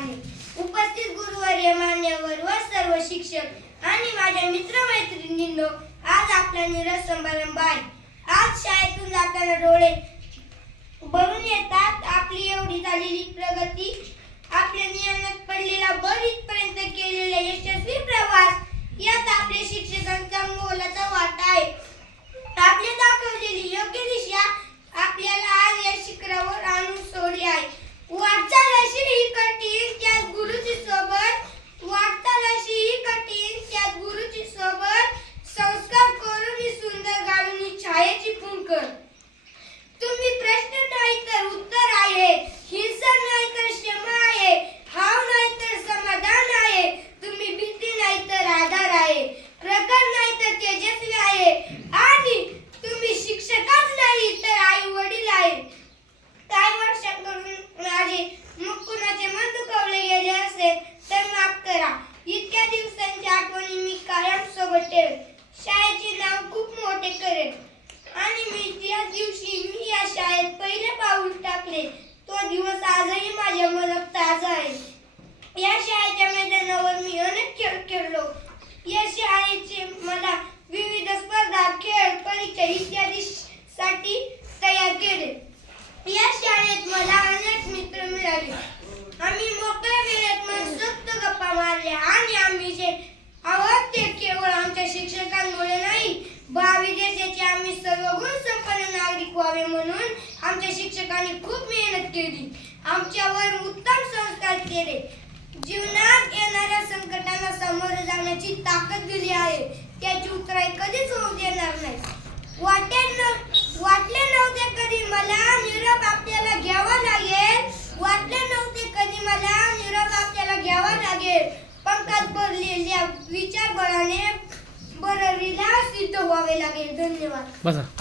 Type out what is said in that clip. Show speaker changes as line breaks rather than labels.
आहे. उपस्थित गुरुवर्य मान्यवर व सर्व शिक्षक आणि माझ्या मित्रमैत्रिणींनो आज आपला निरस समारंभ आहे. आज शाळेतून जाताना डोळे भरून येतात. आपली एवढी झालेली गाडून ही तुम्ही प्रश्न नाही तर उत्तर आहे हिंसा नाही तर क्षमा आहे हाव नाही तर समाधान आहे तुम्ही भीती नाही तर आधार आहे प्रकार नाही तर तेजस्वी आहे आणि तुम्ही शिक्षकच नाही तर आई वडील आहे. काय वर्ष करून माझे मग कुणाचे मन व्हावे म्हणून आमच्या शिक्षकांनी खूप मेहनत केली. आमच्यावर उत्तम संस्कार केले. जीवनात येणाऱ्या संकटांना सामोरे जाण्याची ताकद दिली आहे. त्याची उतराई कधीच होऊ देणार नाही. वाटे न वाटले नव्हते कधी मला निरोप आपल्याला घ्यावा लागेल. वाटले नव्हते कधी मला निरोप आपल्याला घ्यावा लागेल. पंखात भरलेल्या विचार बळाने बररीला सिद्ध व्हावे लागेल. धन्यवाद.
बसा.